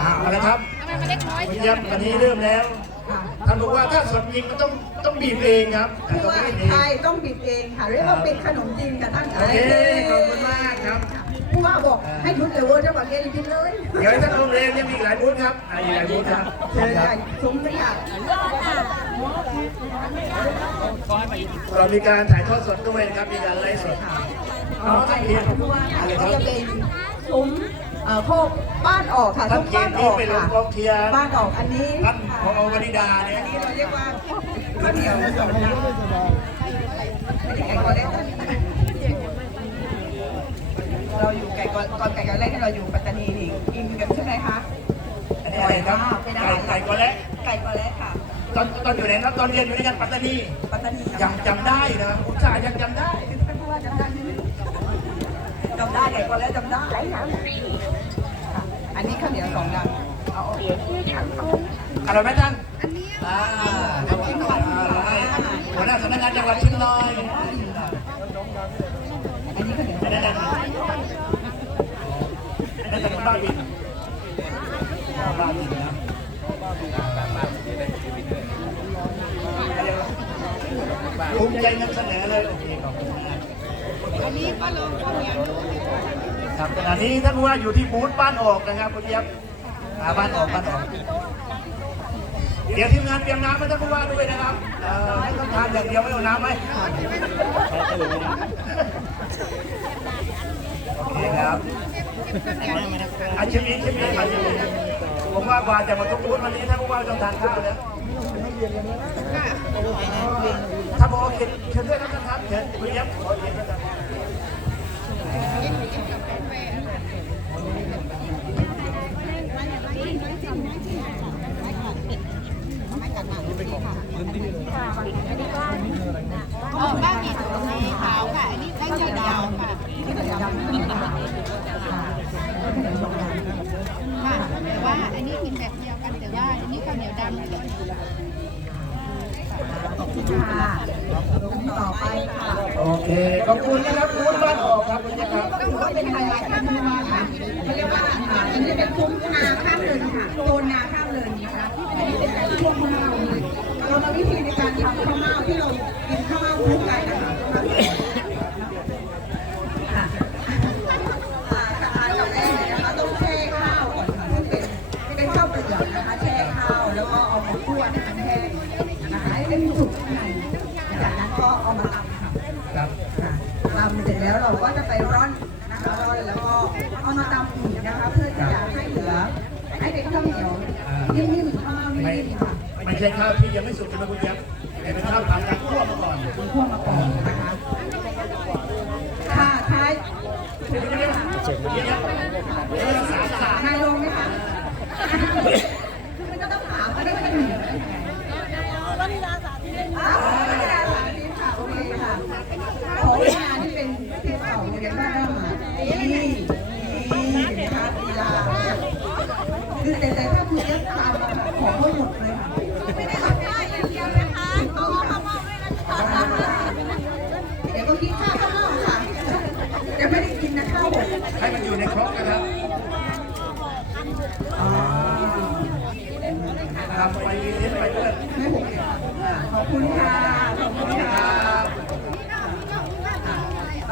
อ่าเอาละครับคุณยับวันนี้เริ่มแล้วค่ะท่านบอกว่าถ้าสดจริงมันต้องต้องบีบเองครับแต่คือต้องว่าไม่เองใช่ต้องบิดเองค่ะเรียกว่าเป็นขนมจีนกับท่านโอเคขอบคุณมากครับ ผู้ว่าบอกให้หยุดเลยเว่าจะบอกเกณฑ์กินเลยเดี๋ยวท่านโรงเรียนยังมีอีกหลายบูธครับอ่าอีกหลายบูธครับเชิญค่ะซุ้มเลยค่ะเรามีการถ่ายทอดสดด้วยครับ มีการไลฟ์สดอ๋อใช่ค่ะผู้ว่าค่ะก็จะเป็น ซุ้มเอ่อโคกบ้านออกค่ะท่านซุ้มเกบ้ามนอนี้อกเป็นค่ะกองเชียร์บ้านออกอันนี้ท่านพอวนิดาเนี่ยอันนี้เราเรียกว่าข้าวเหนียวสองน้ำไม่ใช่ไก่กอเล็กนะเราอยู่ไก่กอก่อนไก่กอเล็กเนี่ยเราอยู่ปัตตานีนี่กินกันใช่ไหมคะอันนี้อะไรครับเป็นอาไก่หารไก่กอและไก่กอเล็กค่ะ ตอนตอนอยู่ไหนครับตอนเรียนอยู่ด้วยกันปัตตานีปัตตานียังจำได้นะอุตส่าห์ยังจำได้ เป็นผู้ว่าจำได้ไหม จำได้ไก่กอเล็กจำได้ค่ะอันนี้ข้าวเหนียวสองดำเอาออกอร่อยไหมท่านอันนี้อ่าขอบคุณครับหัวหน้าสำนักงานจังหวัดชิมหน่อยอันนี้ข้าวเหนียวไม่ได้ได้ได้แต่บ้าบินบ้าบินนะภูมิใจนำเสนอเลยโอเคขอบคุณมากอันนี้ก็ลง ครับอันนี้ท่านผู้ว่าอยู่ที่บูธบ้านออกนะครับคุณเจี๊ยบอ่าบ้านออกบ้านออก เดี๋ยวทีมงานเตรียมน้ำมาท่านผู้ว่าด้วยนะครับเอ่อไม่ต้องทานอย่างเดียวไม่เอาน้ำไหมโอเคครับอาชิมนี้ชิมนี้มาชิมนี้ผมว่ากว่าจะมาทุกบูธวันนี้ท่านผู้ว่าต้องทานข้าวแล้ว ถ้าบอกว่าเชิญเชิญด้วยนะครับเชิญคุณเย็บขอเชิญด้วยนะครับ บ้านมีถุงสีขาวค่ะ อันนี้แป้งยาวๆค่ะค่ะแต่ว่าอันนี้กินแบบเดียวกันแต่ว่าอันนี้ข้าวเหนียวดำค่ะ ต่อไปค่ะโอเค ขอบคุณนะครับบูธบ้านออกครับคุณเจี๊ยบครับก็ถือว่าเป็นไฮไลท์การที่ว่าค่ะเขาเรียกว่าอ่าอันนี้เป็นคุ้มนาข้ามเนินค่ะโซนนาข้ามเนินนะคะอันนี้เป็นการช่วงข้าวเม่าเลยเรามาวิธีในการทำข้าวเม่าที่เรากินข้าวเม่าทุกกัน จากนั้นก็เอามาตำค่ะครับค่ะตำเสร็จแล้วเราก็จะไปร่อนนะคะร่อนแล้วก็เอามาตำอีกนะคะ เพื่อที่จะให้เหลือ ให้เป็นข้าวเหนียวนิ่มๆข้าวไม่นิ่มๆค่ะ ไม่ใช่ข้าวที่ยังไม่สุกใช่ไหมคุณเจี๊ยบแต่เป็นข้าวผ่านการคั่วมาก่อน คุณคั่วมาก่อนนะคะค่ะท้ายนายลงไหมคะมันก็ต้องถามว่าได้ไหมวันิลาสาธิตวันิลาสาธิตค่ะโอเคค่ะของงานที่เป็นที่เก่าเรียนบ้านเรามานี่นี่เห็นไหมคะลีลาคือแต่แต่ถ้าคุณเอฟตามมาของเขาหมดเลยค่ะไม่ได้ทำได้อย่างเดียวนะคะต้องเอาข้าวเม่าด้วยนะเดี๋ยวก็กินข้าวข้าวเม่าค่ะจะไม่ได้กินนะข้าวหมดให้มันอยู่ในครกนะครับทำไปเลี้ยงไปเลยขอบคุณค่ะ ขอบคุณค่ะ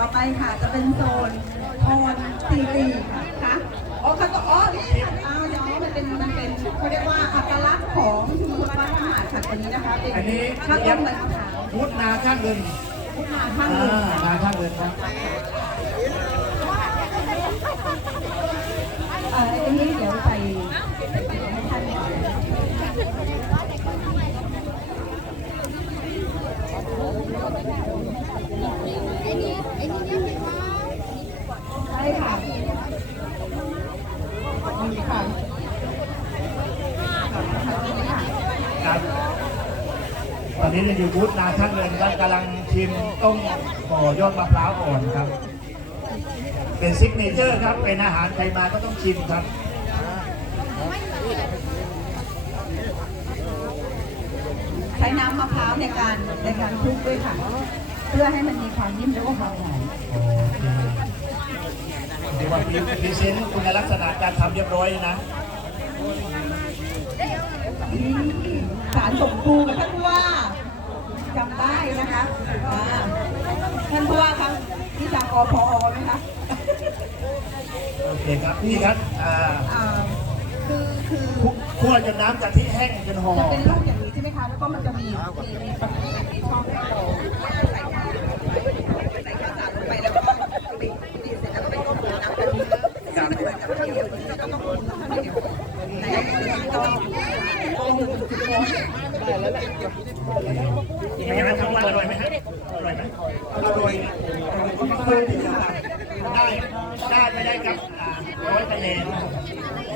ต่อไปค่ะจะเป็นโซนโทนซีรีค่ะอ๋อค่ะก็อ๋อนี่อ้าวย้อมันเป็นมันเป็นเขาเรียกว่าอัตลักษณ์ของชุมชนบ้านมหาดค่ะตัวนี้นะคะเป็นอันนี้ข้าวต้มใบมะพร้าวพุทธนาข้างเงินพุทธาข้างอ่าหนึ่งนาข้างเงินครับเอ่ออันนี้เดี๋ยวใส่ ให้ท่านก่อนใช่ค่ะนี่ค่ะครับตอนนี้จะอยู่บูธนาข้างเงินครับกำลังชิมต้มห่อยอดมะพร้าวอ่อนครับ เป็นซิกเนเจอร์ครับเป็นอาหารใครมาก็ต้องชิมครับใช้น้ำมะพร้าวในการในการคลุกด้วยค่ะเพื่อให้มันมีความนิ่มและก็ความหอมโอเคถือว่าพรีเซนต์คุณลักษณะการทำเรียบร้อยนะอืมสารสมครูกับท่านผู้ว่าจำได้นะคะอ่าท่านผู้ว่าครับที่จากอพอไหมคะโอเคครับนี่ครับอ่าอ่าคือคือคั่วจนน้ำกะทิแห้งจนหอจะมเป็นลูกอย่างนี้ใช่ไหมคะแล้วก็มันจะมีมีมีปฏิกิริยาที่ชอบให้เรา ยังไงนะทั้งวันอร่อยไหมฮะอร่อยไหมอร่อยได้ได้ไม่ได้ครับอ่าร้อยคะแนน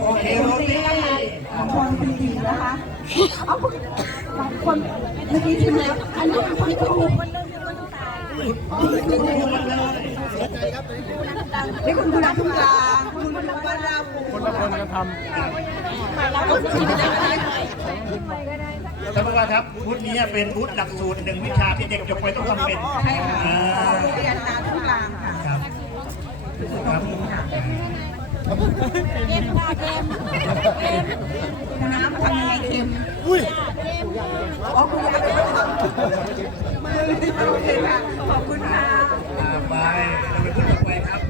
โอเคโรสีตี้นะคะของคนสีดีนะคะเอาคนบางคนเมื่อกี้ชิมแล้วอันนี้คนถูกคุณดูมันเลยนี่คุณคุณคุณลาคุณคุณว่าราภูคนละคนทำเราก็ชิมได้ไหม ท่านผู้ว่าครับพุทธนี้เป็นพุทธหลักสูตรหนึ่งวิชาที่เด็กจบไปต้องทำเป็นใช่ค่ะเรียนนาทุกลางค่ะครับครับเค็มค่ะเค็มเค็มน้ำทำยังไงเค็มอุ้ยอ๋อคุณยายเป็นคนทำโอเคค่ะ ขอบคุณค่ะ อ่าไปเราไปพุทธต่อไปครับ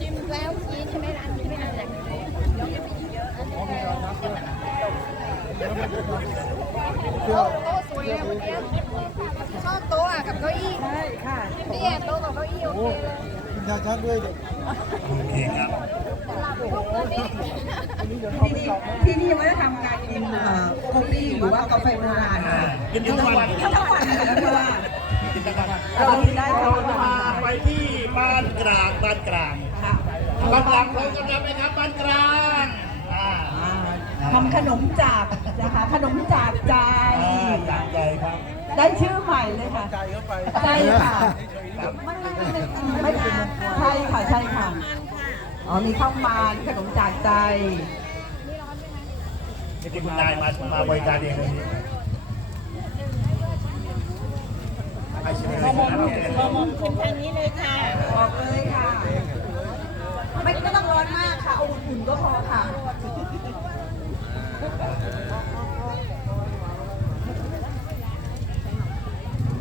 จิ้มแล้วนี้ใช่ไหมล่ะใช่ไหมล่ะโต๊ะสวยอะเมื่อกี้ชอบโต๊ะอะกับเก้าอี้ ใช่ค่ะ นี่อะโต๊ะกับเก้าอี้โอเคเลย โอเคครับ ที่นี่ที่นี่ยังไม่ได้ทำการกินเอ่อ โคฟี่หรือว่ากาแฟโบราณกินทั้งวันกินทั้งวันเลยนะพี่ว่ากินทั้งวันเรากินได้ทั้เรางมาไปที่บ้านกลางบ้านกลางค่ะบ้านกลางเรากำลังไปครับบ้านกลางทำขนมจากนะคะขนมจากใจจากใจครับได้ชื่อใหม่เลยค่ะใจเข้าไปใจค่ะไม่ไม่ไม่ไม่ใช่ค่ะใช่ค่ะอ๋อมีข้าวมันขนมจากใจ นี่ที่คุณนายมามาบริการเองเลยไอ้เชฟครับทางนี้เลยค่ะบอกเลยค่ะ ไม่ไม่ต้องร้อนมากค่ะเอาอุ่นๆก็พอค่ะ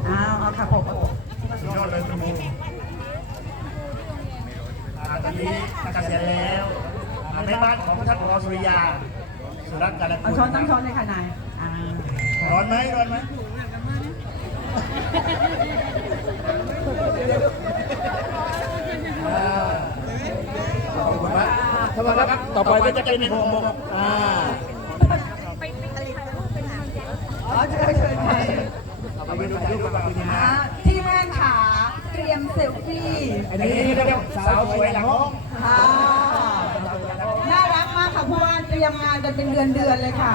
อ้าวเอาค่ะผมเอาสุดยอดเลยคุณมูตอนนี้เกษียณแล้วอ่าแม่บ้านของท่านผอสุริยา สุรัตน์กาลเอากุลช้อนตั้งช้อนเลยค่ะนายอ่าร้อนไหมร้อนไหมอ่าขอบคุณมากท่านผู้ว่าครับต่อไปก็จะเป็นห่อหมกอ่าอ๋อเชิญเชิญค่ะเอาไปดูถ่ายรูปกับคุณอ่านะที่แม่ขาเตรียมเซลฟี่อันนี้เรียกว่าสาวสวยหลังห้องอ่าน่ารักมากค่ะ เพราะว่าเตรียมงานกันเป็นเดือนเดือนๆเลยค่ะ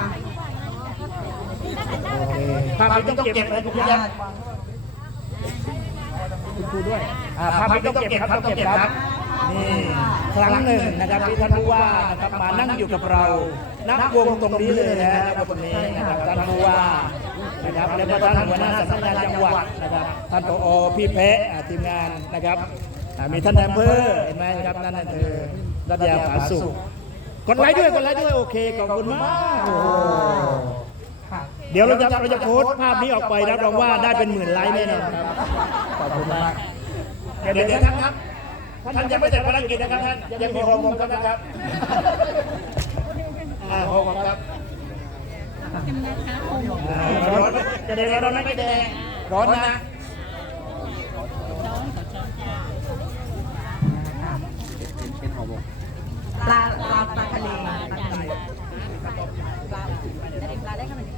ภาพนี้ต้องเก็บนะคุณพี่ยักษ์คุณครูด้วยอ่าภาพนี้ต้องเก็บครับต้องเก็บครับนี่ครั้งหนึ่งนะครับที่ท่านผู้ว่านะครับมานั่งอยู่กับเรา นักวงตรงนี้เลยนะนักวงตรงนี้นะครับท่านผู้ว่านะครับแล้วก็ท่านหัวหน้าสำนักงานจังหวัดนะครับท่านผอพี่แพะอ่าทีมงานนะครับอ่ามีท่านนายอำเภอเห็นไหมครับนั่นนั่นคือรัตยาผาสุข กดไลค์ด้วยกดไลค์ด้วยโอเคขอบคุณมากโอ้โหค่ะเดี๋ยวเราจะเราจะโพสต์ภาพนี้ออกไปรับรองว่าได้เป็นหมื่นไลค์แน่นอนครับขอบคุณมากเดี๋ยวเดี๋ยวท่านครับท่านยังไม่เสร็จภารกิจนะครับท่านยังมีห่อหมกครับนะครับอ่าห่อหมกครับอ่าร้อนไหมจะได้ร้อนไหมไม่แดงร้อนนะป ลาปลาปลาทะเลปลาทะเล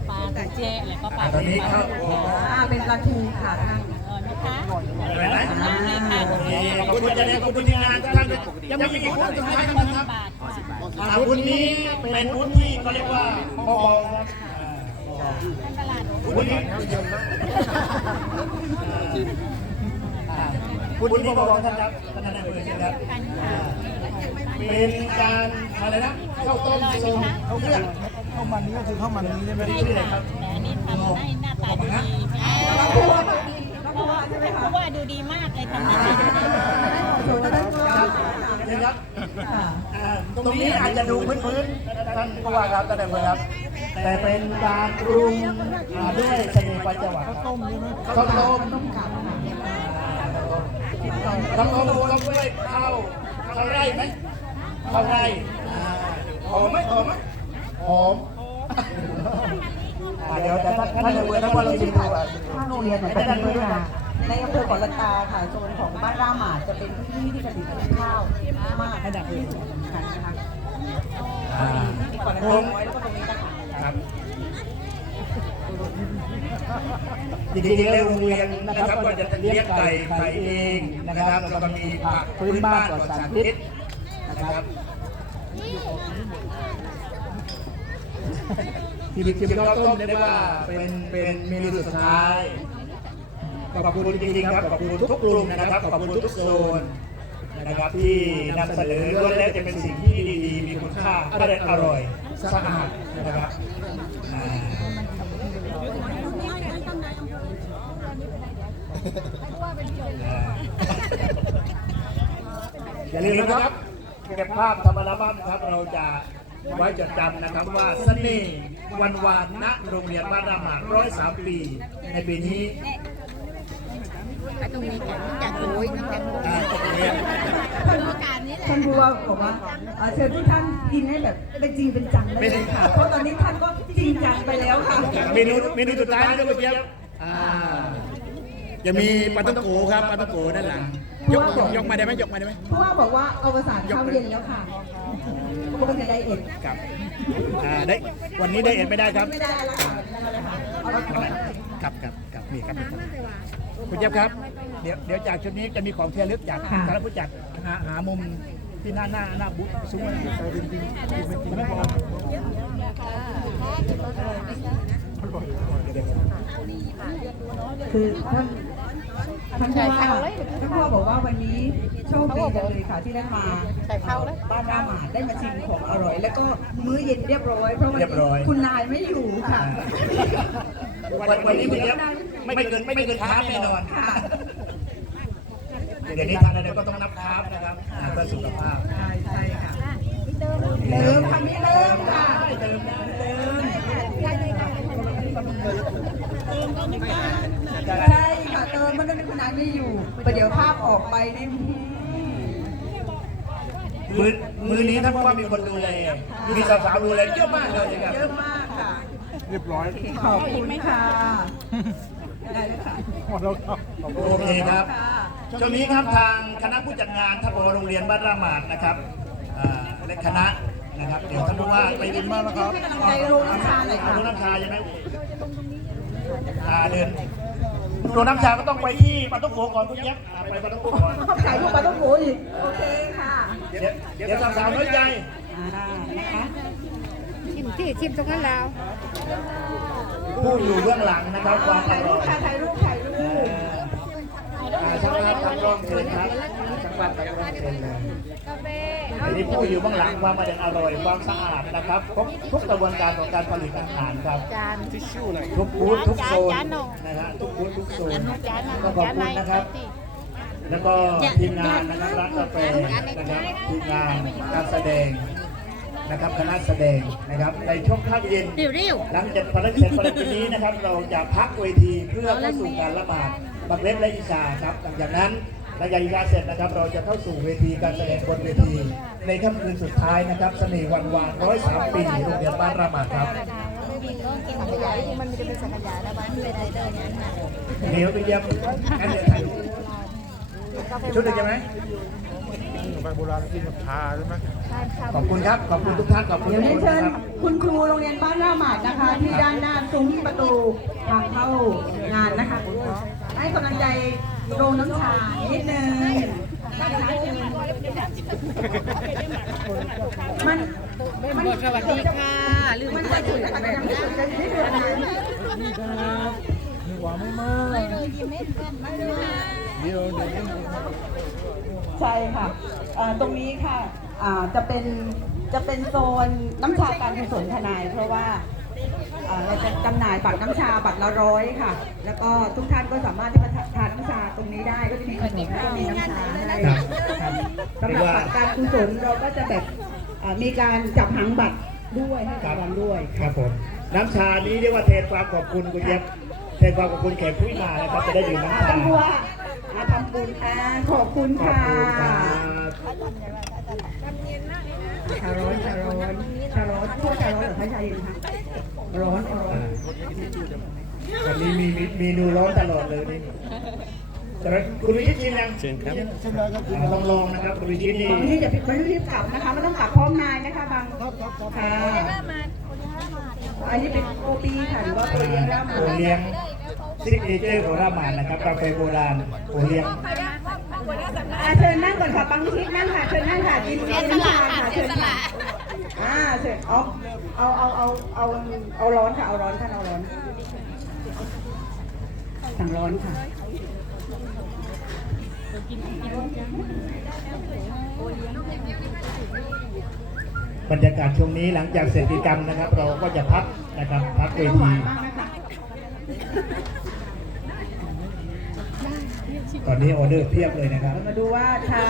ปลาตะเจแล้วก็ปลาอ่าตอนนี้เข้าอ่าเป็นปลาทูค่ะท่านเออนะคะเห็นไหมโอเคขอบคุณจะได้ขอบคุณทีมงานทุกท่านยังมีอีกคนสุดท้ายครับบาทอ่าวุ้นนี้เป็นวุ้นที่เขาเรียกว่าพอครับอ่าวุ้นนี้อ่าวุ้นนี้พอท่านครับท่านนายอำเภอเชิญครับอ่า เป็นการอะไรนะข้าวต้มทรงข้าวเครื่องข้าวมันนี้ก็คือข้าวมันนี้ใช่ไหมไม่ได้ชื่ออะไรครับแต่อันนี้ทำให้หน้าตาดีน้องภูน้องผู้ว่าใช่ไหมคะเพราะว่าดูดีมากเลยค่ะโชว์ท่านผู้ว่านะครับค่ะอ่าตรงนี้อาจจะดูพื้นๆท่านผู้ว่าครับท่านนายอำเภอครับ แต่เป็นการปรุงอ่าด้วยเสน่ห์ปัญจวัคข้าวต้มข้าวต้มต้มกับค่ะข้าวต้มต้มด้วยข้าว ข้าวไร่ไหมข้าวไร่อ่าหอมไหมหอมไหมหอมอ่าเดี๋ยวแต่ท่านท่านนายอำเภอท่านว่าเราชิมดูอะข้างโรงเรียนเหมือนกันเลยค่ะในอำเภอเกาะลันตาค่ะโซนของบ้านร่าหมาดจะเป็นที่ที่ผลิตข้าวมากให้ดับเลยค่ะนะคะอ่ามีเกาะลันผตามน้อยแล้วก็ตรงนี้นะคะครับ จริงๆแล้วโรงเรียนนะครับก็จะเลี้ยงไก่ไข่เองนะครับแล้วก็มีผักพื้นบ้านปลอดสารพิษนะครับที่ชิมข้าวต้มเรียกได้ว่าเป็นเป็นเมนูสุดท้ายขอบคุณจริงๆครับขอบคุณทุกกลุ่มนะครับขอบคุณทุกโซนนะครับที่นำเสนอล้วนแล้วจะเป็นสิ่งที่ดีๆมีคุณค่าอร่อยอร่อยสะอาดนะครับ อย่าลืมนะครับ เก็บภาพทำอัลบั้มครับเราจะไว้จดจำนะครับว่าเสน่ห์วันวานณโรงเรียนบ้านรามาร้อยสามปี ในปีนี้ตรงนี้จากโอ้ยน้ำแข็งอ่าโรงเรียนโอกาสนี้แหละท่านผู้ว่าบอกว่าเชิญทุกท่านกินให้แบบเป็นจริงเป็นจังเลยค่ะเพราะตอนนี้ท่านก็จริงจังไปแล้วค่ะเมนูเมนูสุดท้ายนะทุกคนเจี๊ยบอ่า จะมีปลาต้องโกครับปลาต้องโกด้านหลังยกยกยกมาได้ไหมยกมาได้ไหมผู้ว่าบอกว่าเอาภาษาเช้าเย็นแล้วค่ะเพราะว่าจะได้เอ็ดครับอ่าได้วันนี้ได้เอ็นไม่ได้ครับไม่ได้แล้วค่ะเอาละค่ะครับครับครับนี่ครับนี่ครับคุณเจี๊ยบครับ เดี๋ยวเดี๋ยวจากชุดนี้จะมีของเที่ระลึกจากคณะผู้จัดหาหามุมที่หน้าหน้าหน้าบุ๊ซุ้มไว้ที่โซนจริงจริงจริงไม่พอ คือท่านท่านผู้ว่าท่านผู้ว่าบอกว่าวันนี้โชคดีจังเลยค่ะที่ได้มาบ้านราหมาดได้มาชิมของอร่อย แล้วก็มื้อเย็นเรียบร้อยเพราะวันนี้คุณนายไม่อยู่ค่ะ วันวันนี้คุณเจี๊ยบไม่เกินไม่เกินคาร์บแน่นอนค่ะเดี๋ยวนี้ทานอะไรก็ต้องนับคาร์บนะครับอ่าเพื่อสุขภาพใช่ใช่ค่ะเริ่มค่ะนี่เริ่มค่ะเติมนะเริ่ม ใช่ค่ะเติมมันเป็นคุณนายไม่อยู่ประเดี๋ยวภาพออกไปนี่มือมือนี้ถ้าเพราะว่ามีคนดูแลมีสาวๆดูแลเยอะมากเลยนะครับเยอะมากค่ะ เรียบร้อย ขอบคุณค่ะได้เลยค่ะโอเคครับค่ะช่วงนี้ครับทางคณะผู้จัดงานท่านผอโรงเรียนบ้านรามาดนะครับและคณะนะครับเดี๋ยวท่านผู้ว่าไปดินมากแล้วครับใจโรงน้ำชาหน่อยค่ะโรงน้ำชาใช่ไหม อ่าเดินโรงน้ำชาก็ต้องไปที่ปาต้องโกก่อนคุณเย็บอ่าไปปาต้องโกก่อนถ่ายรูปมาต้องโหอีก โอเคค่ะ เดี๋ยวเดี๋ยวสาวๆน้อยใจอ่านะคะชิมที่ชิมตรงนั้นแล้ว ผู้อยู่เบื้องหลังนะครับความอถ่ายรูร่ปอยค่ะถ่ายรูปถ่ายรูป อ่าช่างภาพทางกล้องเชิญครับ ช่างภาพทางกล้องเชิญเลยกาแฟอันนี้ผู้อยู่เบื้องหลังความอร่อยความสะอาดนะครับครบทุกกระบวนการของการผลิตอาหารครับจานทุกบูธทุกโซนจานหนงนะฮะทุกบูธทุกโซนจานหนงก็ขอบจานคุในณนะครับ แล้วก็ทีมงานนะครับร้านกาแฟนะครับทีมงานการแสดงนะครับคณะแสดงนะครับในช่วงค่ำเย็นเร็วเร็วหลังจากภารกิจภารกิจนี้นะครับ เราจะพักเวทีเพื่อเข้าสู่การระบาดบักเล็บและอีชาครับหลังจากนั้น หลังจากอีชาเสร็จนะครับ เราจะเข้าสู่เวทีการแสดงบนเวที ในค่ำคืนสุดท้ายนะครับเสน่ห์วันวานร้อยสามปีโรงเรียนบ้านรามาครับกินสังขยาที่มันจะเป็นสังขยาแล้วมันเป็นอะไรเลยเนี่ยนะเดี๋ยวไปเยี่ยมงั้นเดียวถ่ายรูปชุดหนึ่งใช่ไหมไปโบราณกินกับชาใช่ไหมขอบคุณครับ ขอบคุณทุกท่าน ขอบคุณเดี๋ยวเรียนเชิญคุณครูโรงเรียนบ้านราหมาดนะคะ ที่ด้านหน้าซุ้มประตูทางเข้างานนะคะ ให้กำลังใจ โรงน้ำชานิดนึงมันมันสวัสดีค่ะลืมมันจะถึงนะคะยังไม่ถึงจะนิดเดียวนะหวานไม่มากเดี๋ยวเดี๋ยวนี้ใช่ค่ะตรงนี้ค่ะจะเป็นจะเป็นโซนน้ำชาการกุศลทนายเพราะว่า เราจะจำหน่ายบัตรน้ำชาบัตรละร้อยค่ะ แล้วก็ทุกท่านก็สามารถที่มาทานน้ำชาตรงนี้ได้ก็จะมีขนมแล้วก็มีน้ำชาให้ครับครับสำหรับบัตรการกุศลเราก็จะแบบอ่ามีการจับหางบัตรด้วยให้รางวัลด้วย ครับผมน้ำชานี้เรียกว่าเทนความขอบคุณคุณเจี๊ยบเทนความขอบคุณแขกผู้มานะครับจะได้ดื่มน้ำชาท่านผู้ว่ามาทำบุญอ่าขอบคุณขอบค่ะคุณครับ ชาร้อนชาร้อน ชาร้อนทั่วชาร้อนหรือชาเย็นคะร้อนร้อนวันนี้มีมีเมนูร้อนตลอดเลยนี่แต่ว่าคุณวิชิตชิมยังชิมครับต้องลองนะครับคุณวิชิตนี่บางที่จะไม่รีบกลับนะคะไม่ต้องกลับพร้อมนายนะคะบางค่ะอันนี้เป็นโอปีค่ะหรือว่าโอเลี้ยงร่ำโอเลี้ยงซิกเนเจอร์ของรามานะครับกาแฟโบราณโอเลี้ยงอ่าเชิญนั่งก่อนค่ะปังชิดนั่งค่ะเชิญนั่งค่ะกินกินน้ำชาค่ะเชิญค่ะ อ่าเชิญเอาเอาเอาเอาเอาเอาร้อนค่ะเอาร้อนค่ะเอาร้อนสั่งร้อนค่ะบรรยากาศช่วงนี้หลังจากเสร็จกิจกรรมนะครับ เราก็จะพักนะครับพักเวทีตอนนี้ออเดอร์เพียบเลยนะครับเรามาดูว่าชา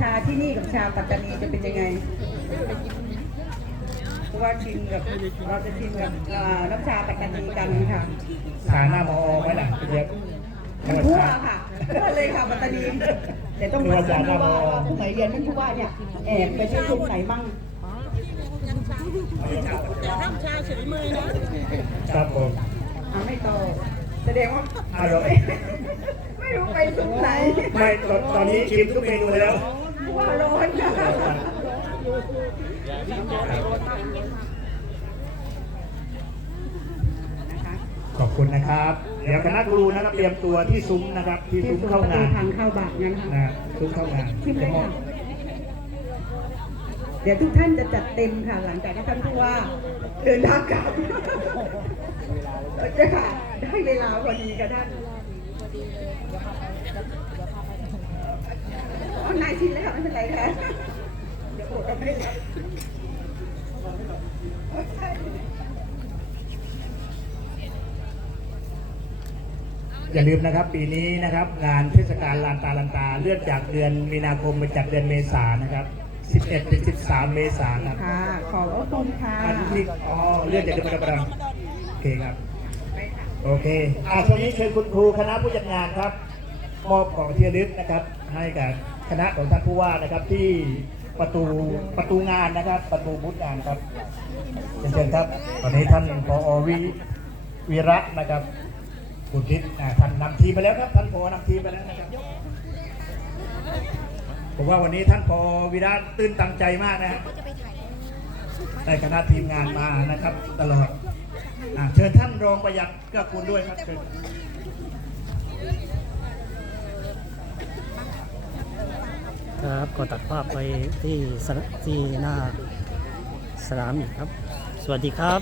ชาที่นี่กับชาปัตตานีจะเป็นยังไง เพราะว่าชิมกับเราจะชิมกับอ่าน้ำชาปัตตานีกันค่ะสาหน้ามอไว้หลังเพียบทั่วค่ะทั่วเลยค่ะปัตตานีเดี๋ยวต้องมาถามว่าผู้ไหนเรียนท่านผู้ว่าเนี่ยแอบไปช่วยชุมไหนมั่งครับผมอ่าไม่ตอบแสดงว่าอร่อยไม่รู้ไปชุมไหนไม่ตอนตอนนี้ชิมทุกเมนูแล้วผู้ว่าร้อนค่ะนะคะ ขอบคุณนะครับ เดี๋ยวคณะครูนะครับเตรียมตัวที่ซุ้มนะครับ ที่ที่ซุ้มซุ้มประเข้าตูงานทางเข้าบาทนั้นค่ะนะซุ้มเข้างานขึ้นเลจะยมอค่ะบเดี๋ยวทุกท่านจะจัดเต็มค่ะ หลังจากที่ท่านผู้ว่าเดินทางกลับจะค่ะ ได้เวลาพอดีกับท่านอ๋อนายชินแล้วไม่เป็นไรค่ะเดี๋ยวปวดเอาให้ครับอย่าลืมนะครับ ปีนี้นะครับ งานเทศกาลลานตาลันตา เลื่อนจากเดือนมีนาคมไปจากเดือนเมษายนนะครับ 11ถึง13 เมษายนครับค่ะ ขอบพระคุณค่ะอันที่อ๋อเลื่อนจากเดือนกรกฎาคมโอเคครับ โอเคอ่าช่วงนี้เชิญคุณครูคณะผู้จัดงานครับ มอบของที่ระลึกนะครับ ให้กับคณะของท่านผู้ว่านะครับที่ ประตูประตูงานนะครับ ประตูบูธงานครับเชิญเชิญครับ ตอนนี้ท่านพอวิวีระนะครับคุณทิศท่านนำทีมไปแล้วครับ ท่านพอนำทีมไปแล้วนะครับผมว่าวันนี้ท่านพอวีระตื่นตังใจมากนะฮะได้คณะทีมงานมานะครับ ตลอดอเชิญท่านรองประหยัดก็คุณด้วยครับเชิญ ครับ ก็ตัดภาพไปที่ที่หน้าสนามอีกครับ สวัสดีครับ